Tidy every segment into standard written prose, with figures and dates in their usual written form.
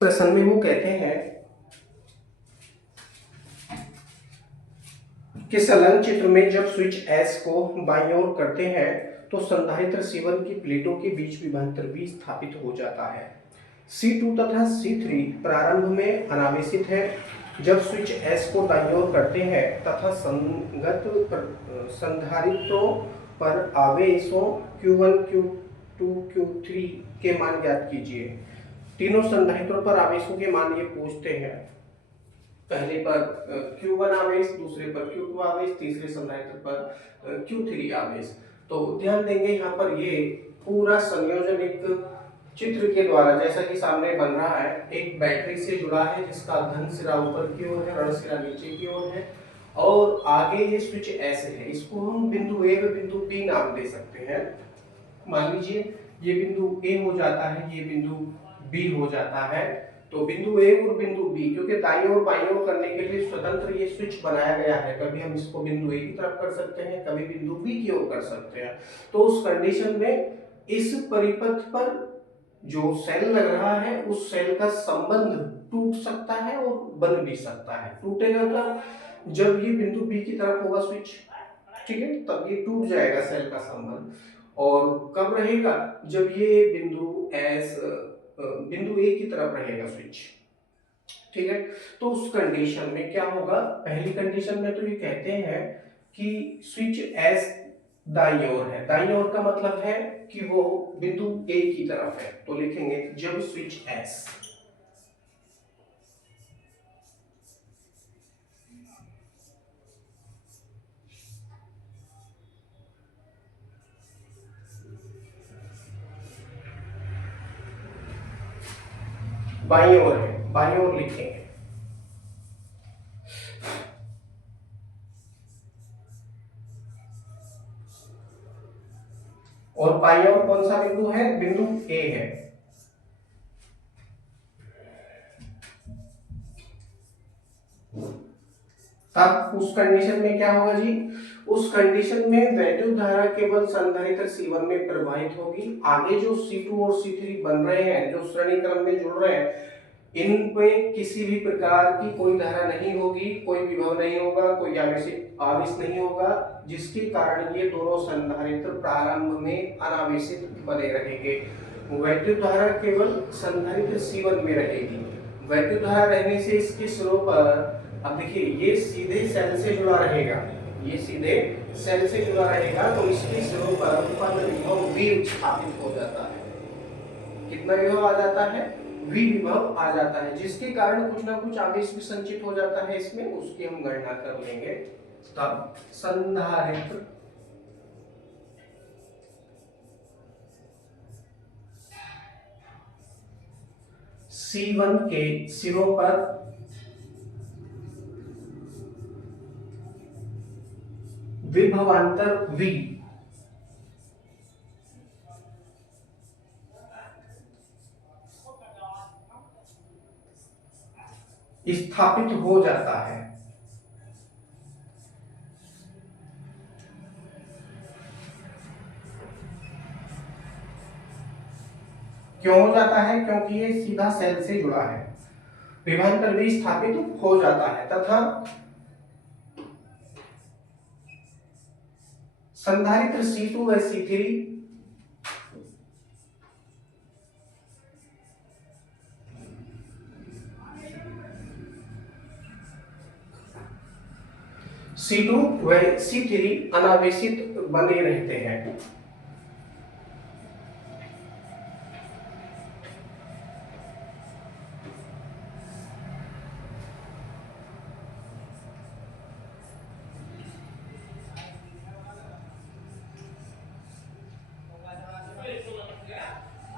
प्रश्न में वो कहते हैं कि संलग्न चित्र में जब स्विच एस को बाईं ओर करते हैं तो संधारित्र C1 की प्लेटों के बीच विभवांतर V स्थापित हो जाता है। C2 तथा C3 प्रारंभ में अनावेशित है। जब स्विच S को दाईं ओर करते हैं तथा संगत संधारित्रों पर आवेशों Q1, Q2, Q3 के मान ज्ञात कीजिए। तीनों संधारित्रों पर आवेशों के मान ये पूछते हैं। पहले पर Q1 आवेश, दूसरे पर Q2 आवेश, तीसरे संधारित्र पर Q3 आवेश। तो ध्यान देंगे यहाँ पर ये पूरा संयोजन एक चित्र के द्वारा जैसा कि सामने बन रहा है, एक बैटरी से जुड़ा है जिसका धन सिरा ऊपर की ओर है, ऋण सिरा नीचे की ओर है और आगे ये स्विच ऐसे है। इसको हम बिंदु ए व बिंदु बी नाम दे सकते हैं। मान लीजिए ये बिंदु ए हो जाता है, ये बिंदु बी हो जाता है। तो बिंदु ए और बिंदु बी, क्योंकि दाईं और बाईं ओर करने के लिए स्वतंत्र ये स्विच बनाया गया है, कभी हम इसको बिंदु ए की तरफ कर सकते हैं, कभी बिंदु बी की ओर कर सकते हैं। तो उस कंडीशन में इस परिपथ पर जो सेल लग रहा है उस सेल का संबंध टूट सकता है और बन भी सकता है। टूटेगा कब? जब ये बिंदु बी की तरफ होगा स्विच, ठीक है, तब ये टूट जाएगा सेल का संबंध। और कब रहेगा? जब ये बिंदु एस बिंदु ए की तरफ रहेगा स्विच, ठीक है। तो उस कंडीशन में क्या होगा? पहली कंडीशन में तो ये कहते हैं कि स्विच एस दाईं ओर है। दाईं ओर का मतलब है कि वो बिंदु ए की तरफ है। तो लिखेंगे जब स्विच एस बाईं ओर है, बाईं ओर लिखेंगे। और बाईं ओर कौन सा बिंदु है? बिंदु ए है। तब उस कंडीशन में क्या होगा जी? उस कंडीशन में वैद्युत धारा केवल संधारित्र C1 में प्रवाहित होगी। आगे जो C2 और C3 बन रहे हैं, जो श्रेणी क्रम में जुड़ रहे हैं, इन पे किसी भी प्रकार की कोई धारा नहीं होगी, कोई विभव नहीं होगा, कोई आवेश नहीं होगा, जिसके कारण ये दोनों संधारित्र प्रारंभ में अनावेशित बने रहेंगे। वैद्युत धारा केवल संधारित्र C1 में रहेगी। वैद्युत धारा रहने से इसके सिरों पर, अब देखिए ये सीधे सेल से जुड़ा रहेगा, ये सीधे सेल से जुड़ा रहेगा, तो इसके सिरों पर उत्पन्न विभव V स्थापित हो जाता है। कितना विभव आ जाता है? V विभव आ जाता है, जिसके कारण कुछ ना कुछ आवेश भी संचित हो जाता है इसमें, उसकी हम गणना कर लेंगे। तब संधारित्र C1 के सिरों पर विभवांतर V स्थापित हो जाता है। क्यों हो जाता है? क्योंकि ये सीधा सेल से जुड़ा है, विभवांतर V स्थापित हो जाता है तथा संधारित्र C2 व C3 C2 व C3 अनावेशित बने रहते हैं।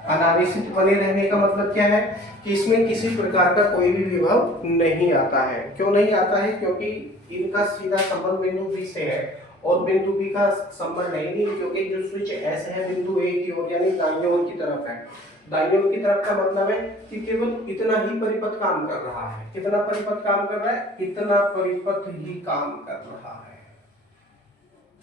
अनावेशित बने रहने का मतलब क्या है? कि इसमें किसी प्रकार का कोई भी विभव नहीं आता है। क्यों नहीं आता है? क्योंकि इनका सीधा संबंध बिंदु बी से है और बिंदु बी का संबंध नहीं, क्योंकि जो स्विच एस है बिंदु ए की ओर यानी दाईं ओर की तरफ है। दाईं ओर की तरफ का मतलब है कि केवल इतना ही परिपथ काम कर रहा है। कितना परिपथ काम कर रहा है? इतना परिपथ ही काम कर रहा है।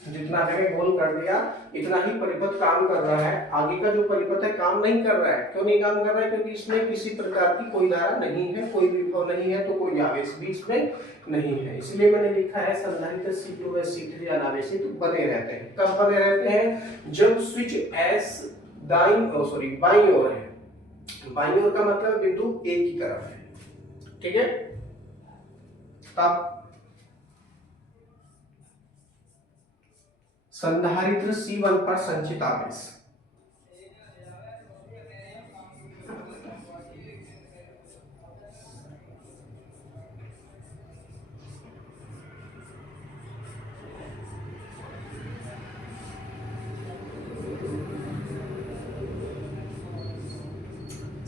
जितना मैंने गोल कर दिया इतना ही परिपथ काम कर रहा है, आगे का जो परिपथ है काम नहीं कर रहा है। क्यों नहीं काम कर रहा है? क्योंकि इसमें किसी प्रकार की कोई धारा नहीं है, कोई विभव नहीं है, तो कोई आवेश भी इसमें नहीं है। इसलिए मैंने लिखा है संधारित्र C2 व C3 अनावेशित बने रहते हैं। कब बने रहते हैं? जब स्विच S बाईं ओर है। बाईं ओर का मतलब बिंदु A की तरफ है, ठीक है। तब संधारित्र C1 पर संचित आवेश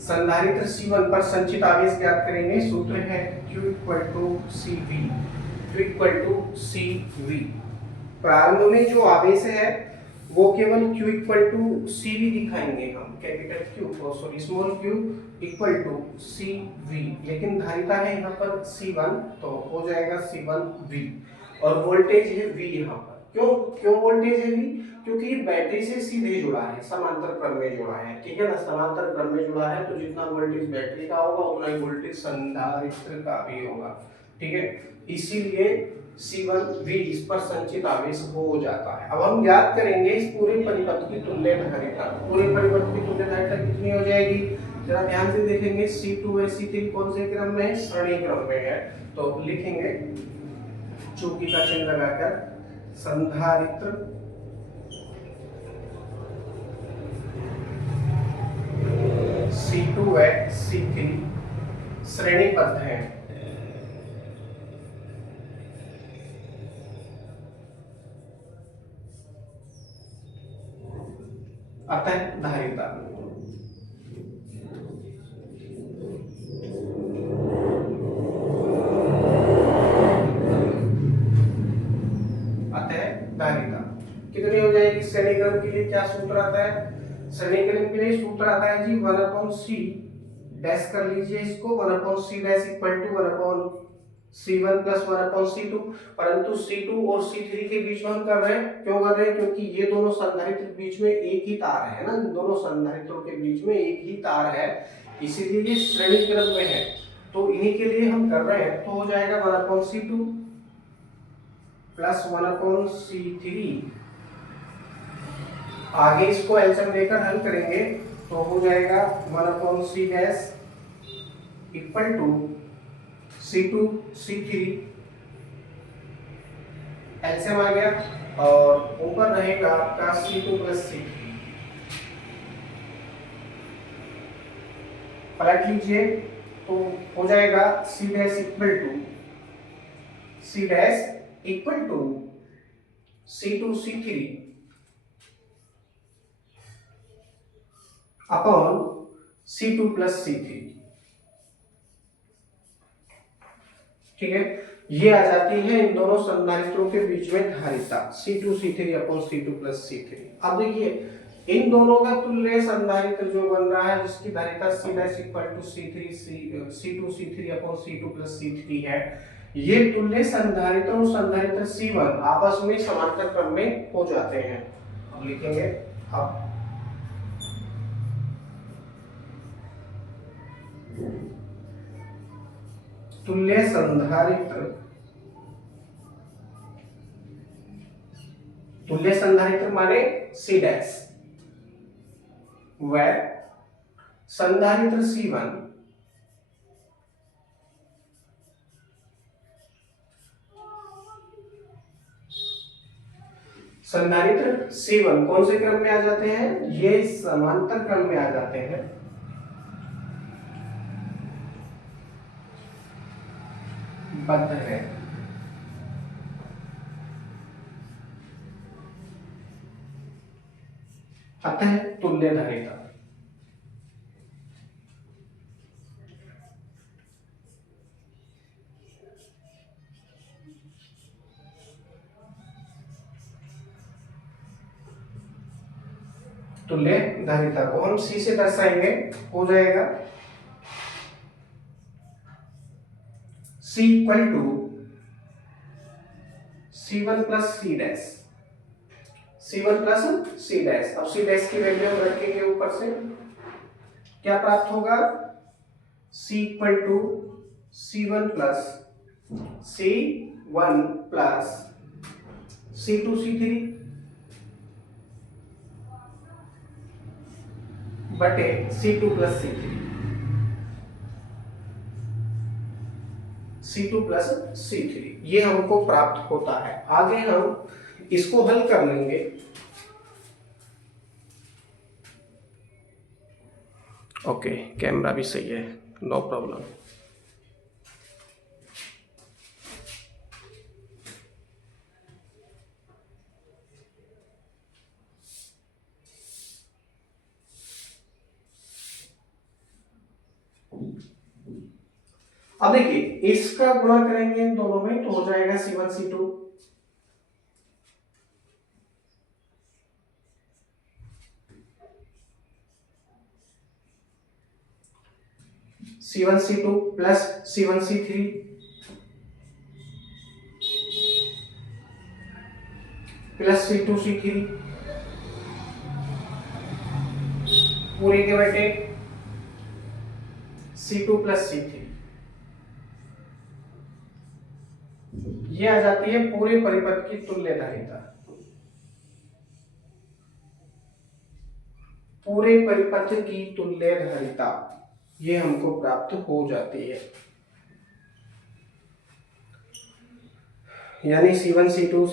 संधारित्र C1 पर संचित आवेश ज्ञात करेंगे। सूत्र है Q equal to CV। Q equal to CV। प्रारंभ में जो आवेश है वो केवल Q इक्वल टू CV दिखाएंगे हम, capital Q small q equal to CV, लेकिन धारिता है यहाँ पर C1 तो हो जाएगा C1V, और वोल्टेज है V यहाँ पर। क्यों वोल्टेज है V? क्योंकि बैटरी से सीधे जुड़ा है, समांतर क्रम में जुड़ा है, ठीक है ना। समांतर क्रम में जुड़ा है तो जितना वोल्टेज बैटरी का होगा उतना ही वोल्टेज संधारित्र का भी होगा, ठीक है। इसीलिए C1V इस पर संचित आवेश हो जाता है। अब हम ज्ञात करेंगे इस पूरे परिपथ की तुल्य धारिता। पूरे परिपथ की तुल्य धारिता कितनी हो जाएगी? जरा ध्यान से देखेंगे। C2 व C3 कौन से क्रम में है? श्रेणी क्रम में है। तो लिखेंगे चौकी का चिन्ह लगाकर संधारित्र C2 व C3 श्रेणीबद्ध है। अतः धारिता कितनी हो जाएगी? श्रेणी क्रम के लिए क्या सूत्र आता है? श्रेणी क्रम के लिए सूत्र आता है जी 1/c डैश कर लीजिए इसको, 1/c dash equal to 1/c1 plus 1/c2। परंतु C2 और C3 के बीच में हम कर रहे हैं। क्यों कर रहे हैं? क्योंकि ये दोनों संधारित्र के बीच में एक ही तार है ना, दोनों संधारित्रों के बीच में एक ही तार है, इसीलिए ये श्रेणी क्रम में है। तो इन्हीं के लिए हम कर रहे हैं। तो हो जाएगा 1/c2 प्लस 1/c3। आगे इसको एलसीएम लेकर हल करेंगे तो हो जाएगा 1/c dash equal to C2 C3, LCM आ गया, और ऊपर रहेगा आपका C2 प्लस C3। पलट लीजिए तो हो जाएगा C dash equal to C2 C3 upon C2 plus C3, ठीक है। ये आ जाती है इन दोनों संधारित्रों के बीच में धारिता C2 C3 upon C2 plus C3। अब देखिए इन दोनों का तुल्य संधारित्र जो बन रहा है जिसकी धारिता C dash equal to C2 C3 upon C2 plus C3 है, ये तुल्य संधारित्र और संधारित्र C1 आपस में समांतर क्रम में हो जाते हैं। अब लिखेंगे अब तुल्य संधारित्र माने C डैश व संधारित्र C1 संधारित्र C1 कौन से क्रम में आ जाते हैं? ये समांतर क्रम में आ जाते हैं। बद्ध है। अतः तुल्य धारिता तुल्य धारिता को हम C से दर्शाएंगे। हो जाएगा C equal to C1 plus C dash C1 plus C dash. अब C डैश की वैल्यू हम रखेंगे ऊपर से, क्या प्राप्त होगा, C equal to C1 plus C1 plus C2 C3 बटे C2 plus C3, C2 plus C3, ये हमको प्राप्त होता है। आगे हम इसको हल कर लेंगे। ओके, कैमरा भी सही है, नो प्रॉब्लम। अब देखिए, इसका गुणा करेंगे इन दोनों में तो हो जाएगा C1 C2, C1 C2 plus C1 C3 plus C2 C3 पूरे के बेटे C2 प्लस C3, ये आ जाती है पूरे परिपथ की तुल्यधारिता। पूरे परिपथ की तुल्यधारिता ये हमको प्राप्त हो जाती है, यानी C1 C2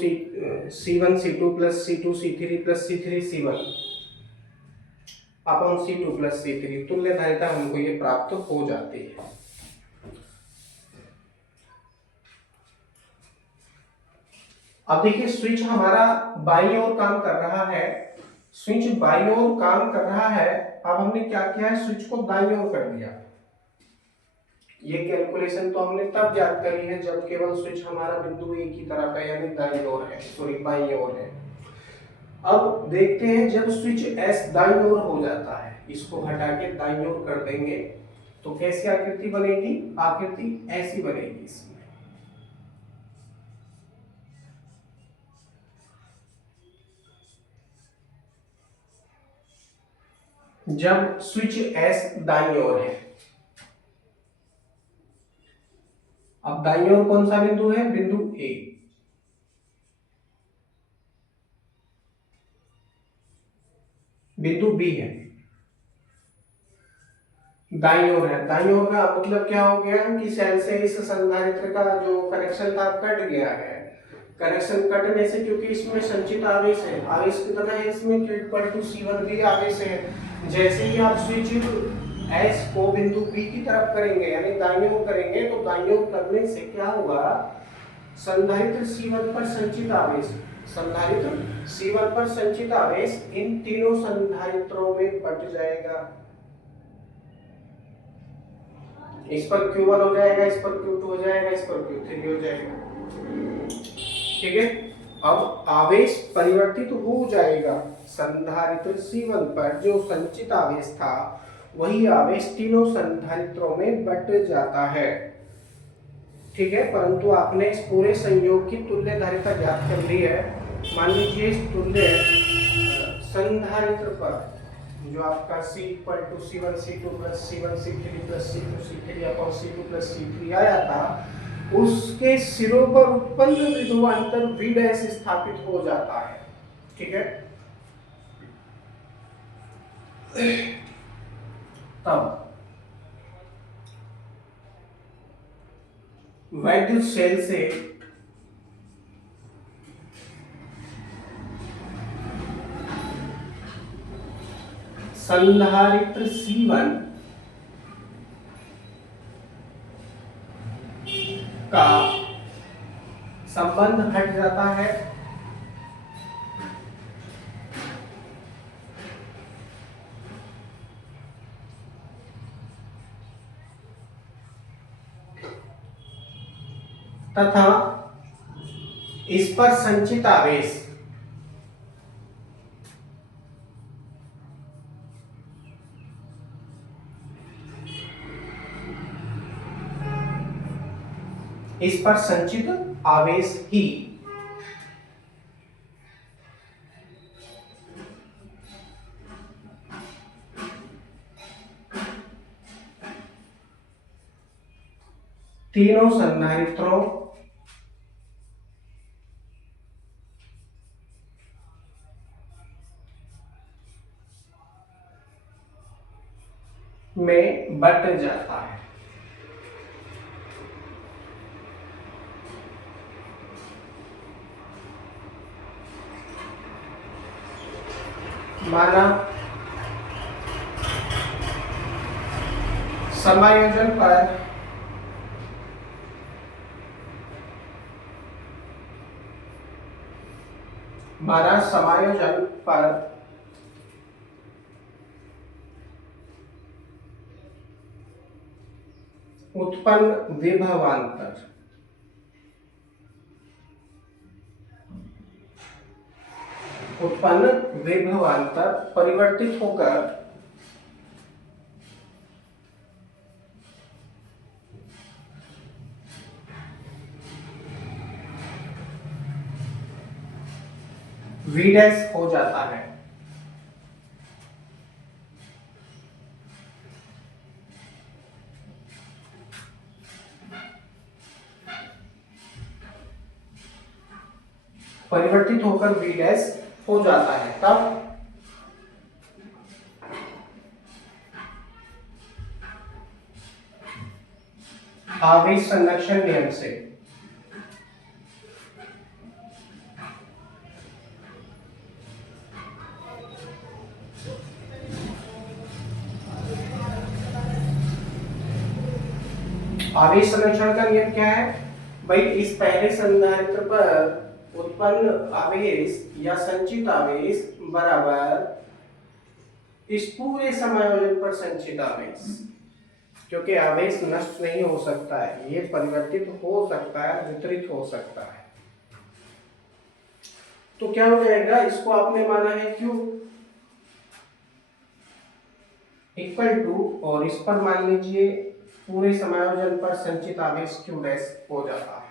plus C2 C3 plus C3 C1 upon C2 plus C3 तुल्यधारिता हमको ये प्राप्त हो जाती है। अब देखिए, स्विच हमारा बाईं ओर काम कर रहा है, स्विच बाईं ओर काम कर रहा है। अब हमने क्या किया है, स्विच को दाईं ओर कर दिया। ये कैलकुलेशन तो हमने तब ज्ञात करी है जब केवल स्विच हमारा बिंदु ए की तरफ है, यानी दाईं ओर है, सॉरी बाईं ओर है। अब देखते हैं, जब स्विच एस दाईं ओर हो जाता है, इसको हटा के दाईं ओर कर देंगे तो कैसी आकृति बनेगी, आकृति ऐसी बनेगी। इसमें जब स्विच एस दाईं ओर है, अब दाईं ओर कौन सा बिंदु है, बिंदु ए। बिंदु बी है, दाईं ओर है। दाईं ओर का मतलब क्या हो गया कि सेल से इस संधारित्र का जो कनेक्शन था कट गया है। कनेक्शन कटने से, क्योंकि इसमें संचित आवेश है, आवेश कितना है इसमें, Q=C1 भी आवेश है। जैसे ही आप स्विच एस को बिंदु बी की तरफ करेंगे, यानी दाईं ओर करेंगे, तो दाईं ओर करने से क्या होगा, संधारित्र C1 पर संचित आवेश, संधारित्र C1 पर संचित आवेश इन तीनों संधारित्रों में बट जाएगा। इस पर Q1 हो जाएगा, इस पर Q2 हो जाएगा, इस पर Q3 हो जाएगा। ठीक है, अब आवेश परिवर्तित हो जाएगा। संधारित्र C1 पर जो संचित आवेश था वही आवेश तीनों संधारित्रों में बट जाता है। ठीक है, परंतु आपने इस पूरे संयोग की तुल्यधारिता ज्ञात कर ली है। मान लीजिए इस तुल्य संधारित्र पर जो आपका C=C1 C2 plus C1 C3 plus C2 C3 upon C2 plus C3 आया था, उसके सिरों पर उत्पन्न विभवांतर V डैश स्थापित हो जाता है। ठीक है, तब वैद्युत सेल से संधारित्र C1 का संबंध हट जाता है तथा इस पर संचित आवेश इस पर संचित आवेश ही तीनों संधारित्रों में बट जाता है। माना समायोजन पर उत्पन्न विभवांतर परिवर्तित होकर V डैश हो जाता है। परिवर्तित होकर V डैश हो जाता है तब आवेश संरक्षण नियम से आवेश संरक्षण का नियम क्या है भाई, इस पहले संधारित्र पर उत्पन्न आवेश या संचित आवेश बराबर इस पूरे समायोजन पर संचित आवेश, क्योंकि आवेश नष्ट नहीं हो सकता है, ये परिवर्तित हो सकता है, वितरित हो सकता है। तो क्या हो जाएगा, इसको आपने माना है Q इक्वल टू, और इस पर मान लीजिए पूरे समायोजन पर संचित आवेश Q डैश हो जाता है।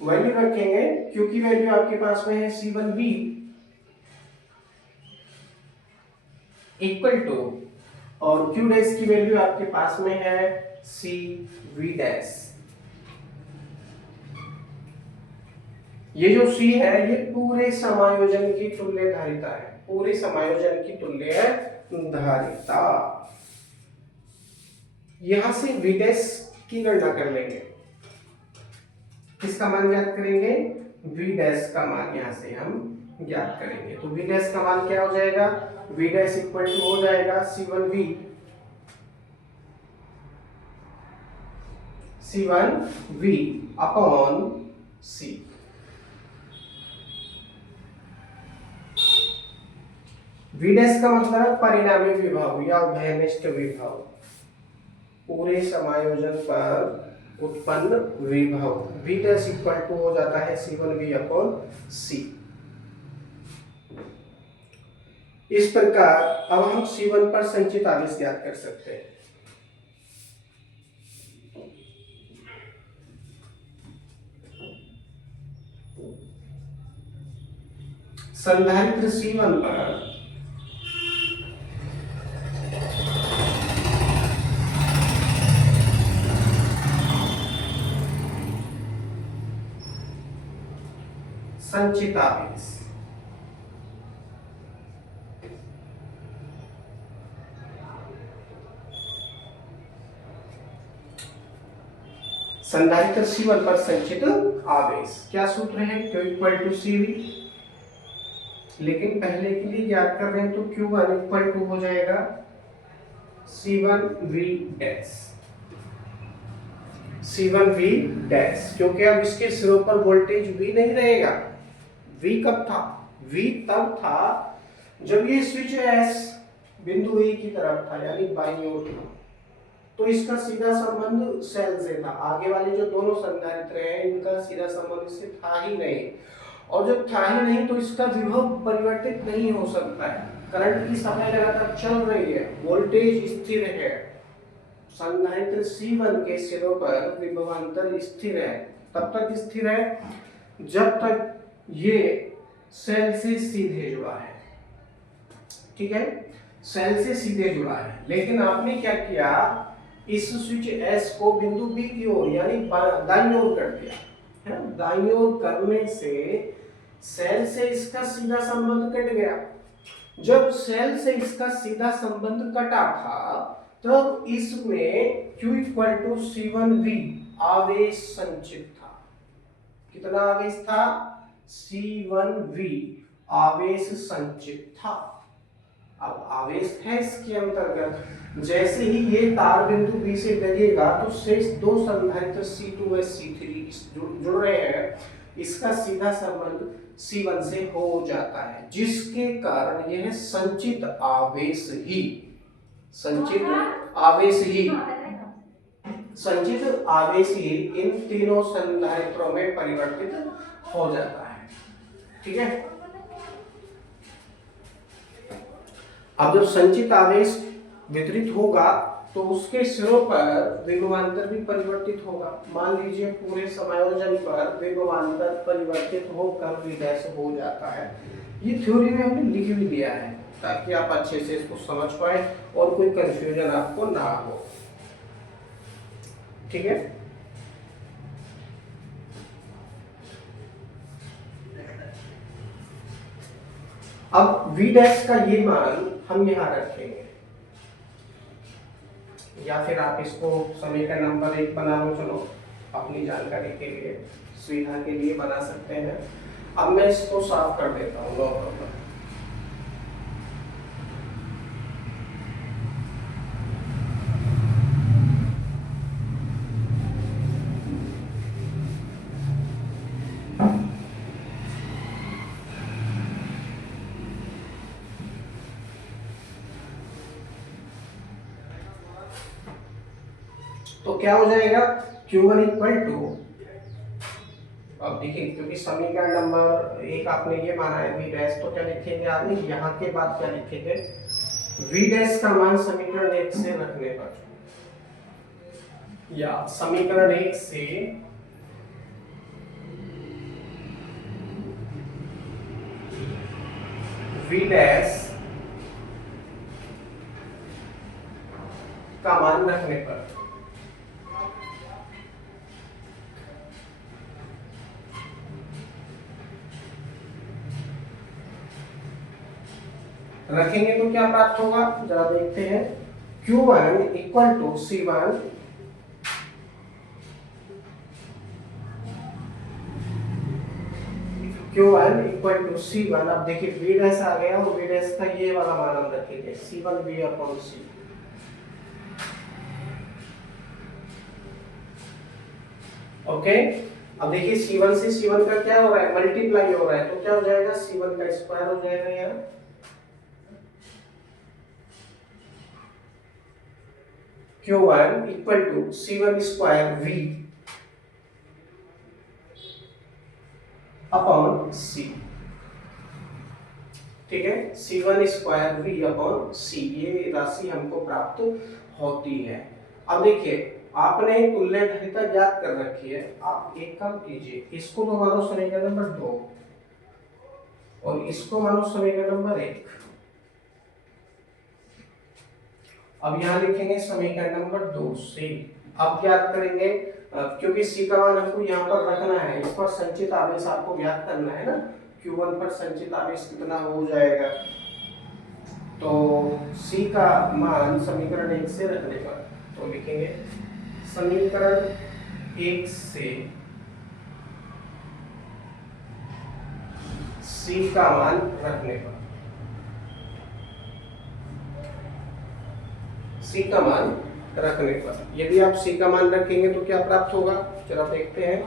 वैल्यू रखेंगे, Q की वैल्यू आपके पास में है C1V इक्वल टू, और Q डैश की वैल्यू आपके पास में है CV डैश। ये जो C है ये पूरे समायोजन की तुल्य धारिता है, पूरे समायोजन की तुल्य धारिता। यहां से V डैश की गणना कर लेंगे, किसका मान ज्ञात करेंगे, V डैश का मान यहां से हम ज्ञात करेंगे। तो V डैश का मान क्या हो जाएगा, V डैश इक्वल टू हो जाएगा C1V upon C। V dash का मतलब परिणामी विभव या उभयनिष्ठ विभव, पूरे समायोजन पर उत्पन्न विभव। V डैश इक्वल टू हो जाता है C1V अपॉन C। इस प्रकार अब हम C1 पर संचित आवेश ज्ञात कर सकते हैं। संधारित्र C1 पर संचित आवेश संधारित्र C1 पर संचित आवेश क्या सूत्र है, Q इक्वल टू CV, लेकिन पहले के लिए ज्ञात कर रहे हैं तो Q1 इक्वल टू हो जाएगा C1V डैश, C1V डैश, क्योंकि अब इसके सिरों पर वोल्टेज V नहीं रहेगा। V कब था, V तब था जब ये स्विच S बिंदु A की तरफ था, यानी बाईं ओर था, तो इसका सीधा संबंध सेल से था। आगे वाले जो दोनों संधारित्र हैं इनका सीधा संबंध इससे था ही नहीं, और जब था ही नहीं तो इसका विभव परिवर्तित नहीं हो सकता है। करंट की सप्लाई लगातार चल रही है, वोल्टेज स्थिर है, संधारित्र C1 के सिरों पर विभवांतर स्थिर है। तब तक स्थिर है जब तक ये सेल से सीधे जुड़ा है, ठीक है, सेल से सीधे जुड़ा है। लेकिन आपने क्या किया, इस स्विच एस को बिंदु बी की ओर यानी दाईं ओर कर दिया है ना। दाईं ओर करने से सेल से इसका सीधा संबंध कट गया। जब सेल से इसका सीधा संबंध कटा था तब इसमें Q इक्वल टू C1V आवेश संचित था। कितना आवेश था? C1V आवेश संचित था। अब आवेश है इसके अंतर्गत। जैसे ही ये तार बिंदु B से लगेगा तो शेष दो संधारित्र C2 व C3 जुड़ रहे हैं, इसका सीधा संबंध C1 से हो जाता है, जिसके कारण यह संचित आवेश ही इन तीनों संधारित्रों में परिवर्तित हो जाता है। ठीक है। अब जब संचित आवेश वितरित होगा तो उसके सिरों पर विभवांतर भी परिवर्तित होगा। मान लीजिए पूरे समायोजन पर विभवांतर परिवर्तित होकर विदैश हो जाता है। ये थ्योरी में हमने लिख भी दिया है ताकि आप अच्छे से इसको समझ पाए और कोई कंफ्यूजन आपको ना हो। ठीक है। अब V डैश का ये मान हम यहां रखेंगे, या फिर आप इसको समीकरण नंबर 1 बना लो। चलो अपनी जानकारी के लिए, सुविधा के लिए बना सकते हैं। अब मैं इसको साफ कर देता हूँ। No problem. तो क्या हो जाएगा? Q1 इक्वल टू, अब देखिए क्योंकि समीकरण नंबर 1 आपने ये माना है V डैश, तो क्या लिखेंगे आदमी? यहाँ के बाद क्या लिखेंगे? V डैश का मान समीकरण 1 से रखने पर, या समीकरण 1 से V डैश का मान रखने पर रखेंगे तो क्या प्राप्त होगा? जरा देखते हैं। Q1 equal to C1 Q1 equal to C1। अब देखिए V डैश आ गया और V डैश का ये वाला मान हम रखेंगे C1V अपॉन C। ओके। अब देखिए C1 से C1 का क्या हो रहा है? मल्टीप्लाई हो रहा है, तो क्या हो जाएगा? C1 का स्क्वायर हो जाएगा यहाँ। Q1 equal to C1 square V upon C। ठीक है। C1 square V upon C, ये राशि हमको प्राप्त होती है। अब देखिए आपने तुल्यकालिकता ज्ञात कर रखी है। आप एक काम कीजिए, इसको तो मानो समीकरण नंबर 2 और इसको मानो समीकरण नंबर 1। अब यहाँ लिखेंगे समीकरण नंबर 2 से। अब ज्ञात करेंगे क्योंकि C का मान हमको यहाँ पर रखना है, इस पर संचित आवेश आपको ज्ञात करना है ना। Q1 पर संचित आवेश कितना हो जाएगा? तो C का मान समीकरण 1 से रखने पर, तो लिखेंगे समीकरण 1 से C का मान रखने पर, C का मान रखने पर यदि आप C का मान रखेंगे तो क्या प्राप्त होगा? चलो देखते हैं।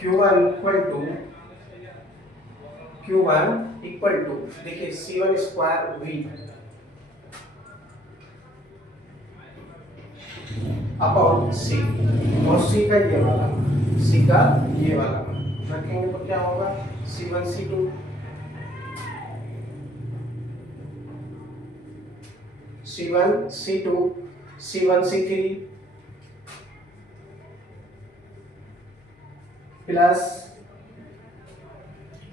Q1 इक्वल टू देखिए C1 square V upon C, और C का ये वाला रखेंगे तो क्या होगा? C1 C2 C1 C2 C1 C3 plus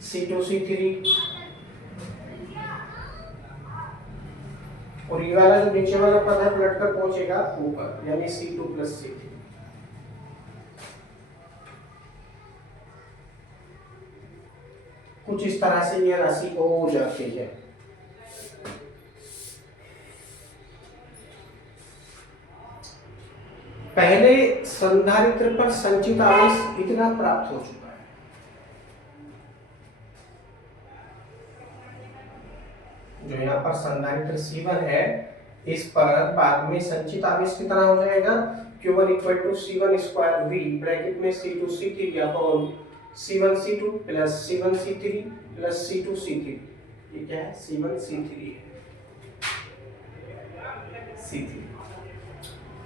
C2 C3 और ये वाला जो नीचे वाला पद है लटकर पहुंचेगा ऊपर, यानी C2 प्लस C3। कुछ इस तरह से ये राशि हो जाती है। पहले संधारित्र पर संचित आवेश इतना प्राप्त हो चुका है। जो यहाँ पर संधारित्र C1 है, इस पर बाद में संचित आवेश कितना हो जाएगा, Q1 equal to C1 square V bracket में C2 C3 upon C1 C2 plus C1 C3 plus C2 C3। ये क्या है, C1 C3 है, C3।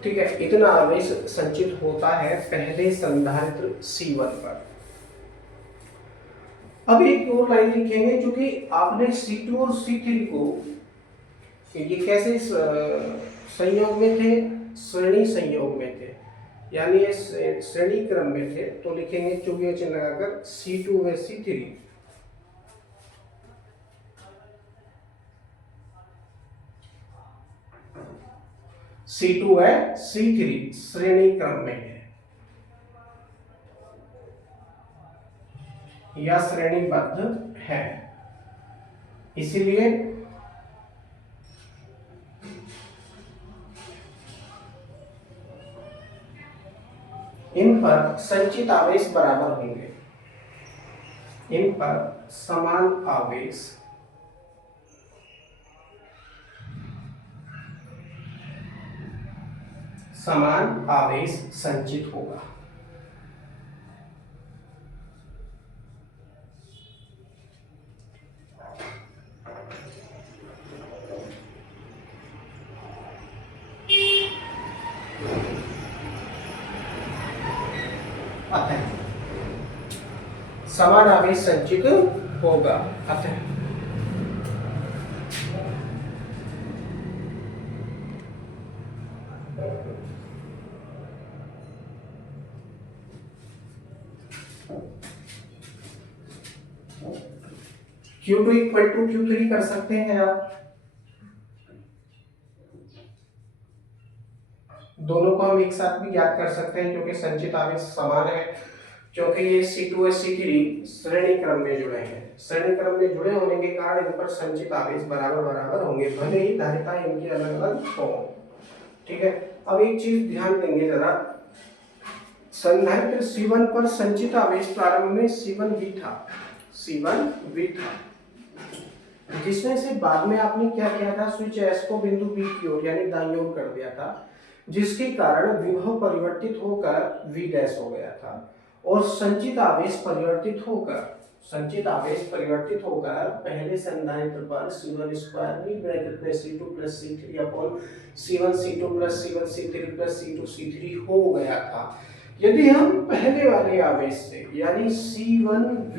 ठीक है, इतना आवेश संचित होता है पहले संधारित्र C1 पर। अब एक और लाइन लिखेंगे, क्योंकि आपने C2 और C3 को ये कैसे संयोग में थे, श्रेणी संयोग में थे, यानी ये श्रेणी क्रम में थे, तो लिखेंगे चौगे चिन्ह लगाकर C2 व C3। C2 है C3 श्रेणी क्रम में है या श्रेणीबद्ध है, इसीलिए इन पर संचित आवेश बराबर होंगे, इन पर समान आवेश संचित होगा। अतः समान आवेश संचित होगा। अतः Q2 इक्वल टू Q3 कर सकते हैं आप, दोनों को हम एक साथ भी ज्ञात कर सकते हैं क्योंकि संचित आवेश समान है, क्योंकि ये C2 और C3 श्रेणी क्रम में जुड़े हैं। श्रेणी क्रम में जुड़े होने के कारण इन पर संचित आवेश बराबर बराबर होंगे, भले ही धारिता इनकी अलग अलग हो। ठीक है, अब एक चीज ध्यान देंगे जरा, संधारित्र C1 पर संचित आवेश प्रारंभ में C1V था, C1V था, जिसमें से बाद में आपने क्या किया था, स्विच S को बिंदु B की ओर यानी दाईं ओर कर दिया था, जिसके कारण विभव परिवर्तित होकर V डैश हो गया था और संचित आवेश परिवर्तित होकर पहले संधारित्र पर C1 स्क्वायर V ब्रैकेट में C2 plus C3 upon C1 C2 plus C1 C3 plus C2 C3 हो गया था। यदि हम पहले वाले आवेश से यानी C1V,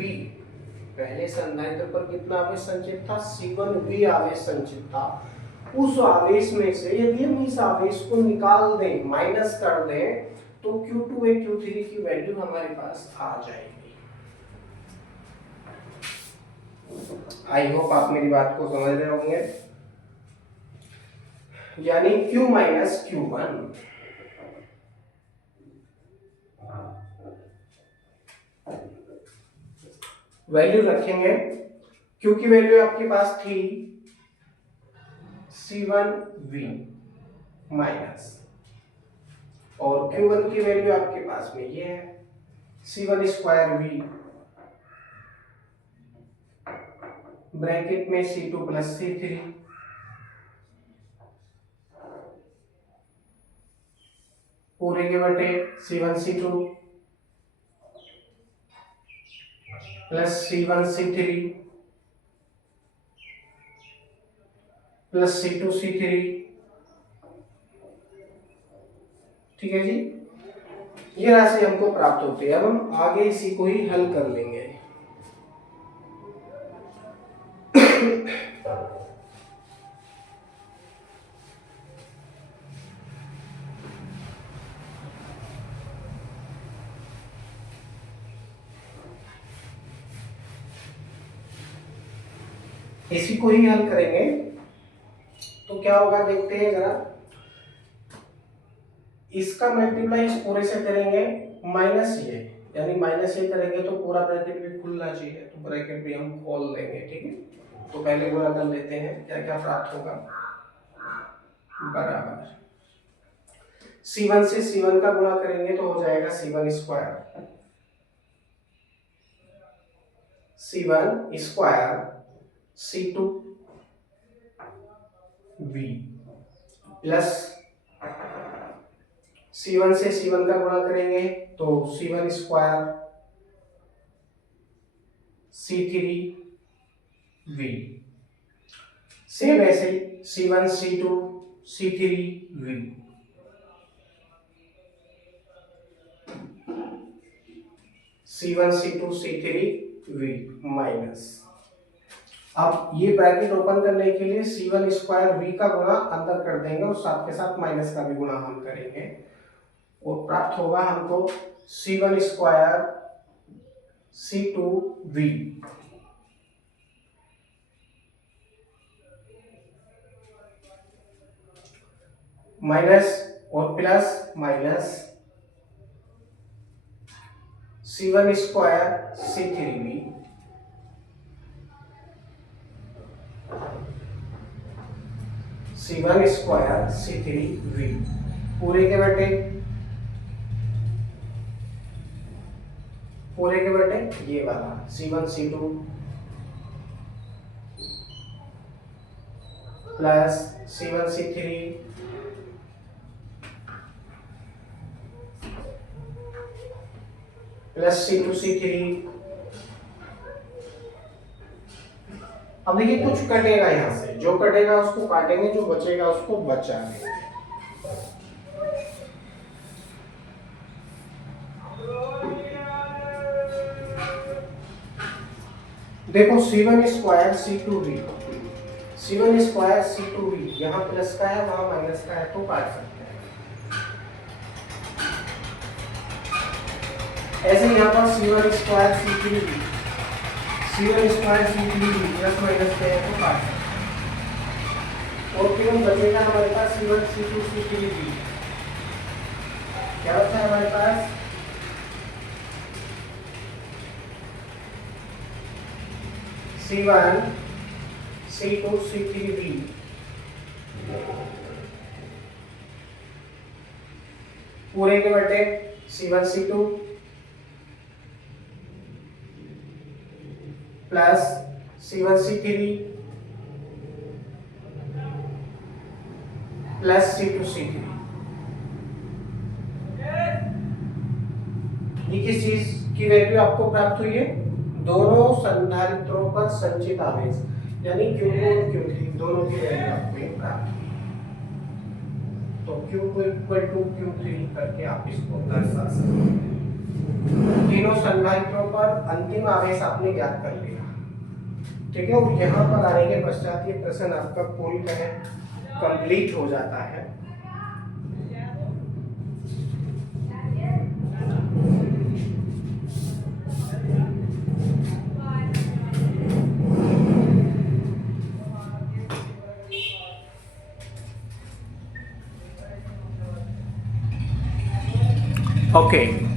पहले संधारित्र पर कितना आवेश संचित था, C1V आवेश संचित था, उस आवेश में से यदि हम इस आवेश को निकाल दें, माइनस कर दें, तो Q2 व Q3 की वैल्यू हमारे पास आ जाएगी। आई होप आप मेरी बात को समझ रहे होंगे, यानी Q माइनस Q1। वैल्यू रखेंगे, Q की वैल्यू आपके पास थी C1V माइनस, और Q1 की वैल्यू आपके पास में ये है C1 स्क्वायर V ब्रैकेट में C2 प्लस C3 पूरे के बटे C1 C2 plus C1 C3 plus C2 C3। ठीक है जी, ये राशि हमको प्राप्त होती है। अब हम आगे इसी को ही हल कर लेंगे। इसी को ही हल करेंगे तो क्या क्या होगा देखते हैं जरा। इसका मल्टीप्लाई इस पूरे से करेंगे माइनस ये, यानी माइनस ये करेंगे तो पूरा ब्रैकेट भी खुलना चाहिए, तो ब्रैकेट भी हम खोल लेंगे। ठीक है, तो पहले गुणा कर लेते हैं, क्या क्या प्राप्त होगा। बराबर C1 से C1 का गुणा करेंगे तो हो जाएगा C1 square, C1 square C2 V plus C1 से C1 का गुणा करेंगे तो C1 square C3 V, same ऐसे C1 C2 C3 V, C1 C2 C3 V minus. अब ये ब्रैकेट ओपन करने के लिए C1 स्क्वायर V का गुणा अंदर कर देंगे और साथ के साथ माइनस का भी गुणा हम करेंगे और प्राप्त होगा हमको C1 square C2 V minus और plus minus C1 square C3V C1 square C3V पूरे के बटे ये वाला C1 C2 plus C1 C3 plus C2 C3। अब देखिए कुछ कटेगा, यहां से जो कटेगा उसको काटेंगे, जो बचेगा उसको बचाएंगे। देखो C1 square C2V, C1 square C2V यहाँ प्लस का है वहां माइनस का है तो काट सकते हैं। ऐसे यहाँ पर C1 square C3V, C1 square C3V plus minus के है तो काट सकते हैं। और फिर बचेगा हमारे पास C1 C2 C3V, क्या बचा है हमारे पास C1 C2 C3V पूरे के बटे C1 C2 plus C1 C3 plus C2 C3। ये किस चीज की वैल्यू आपको प्राप्त हुई है? दोनों संधारित्रों पर संचित आवेश यानी Q2 और Q3 दोनों की वैल्यू आपको प्राप्त हुई। तो Q2 इक्वल टू Q3 करके आप इसको दर्शा सकते हैं। तीनों संधारित्रों पर अंतिम आवेश आपने ज्ञात कर लिया, ठीक है। और यहाँ पर आने के पश्चात ये प्रश्न आपका पूरी तरह कंप्लीट हो जाता है। Okay.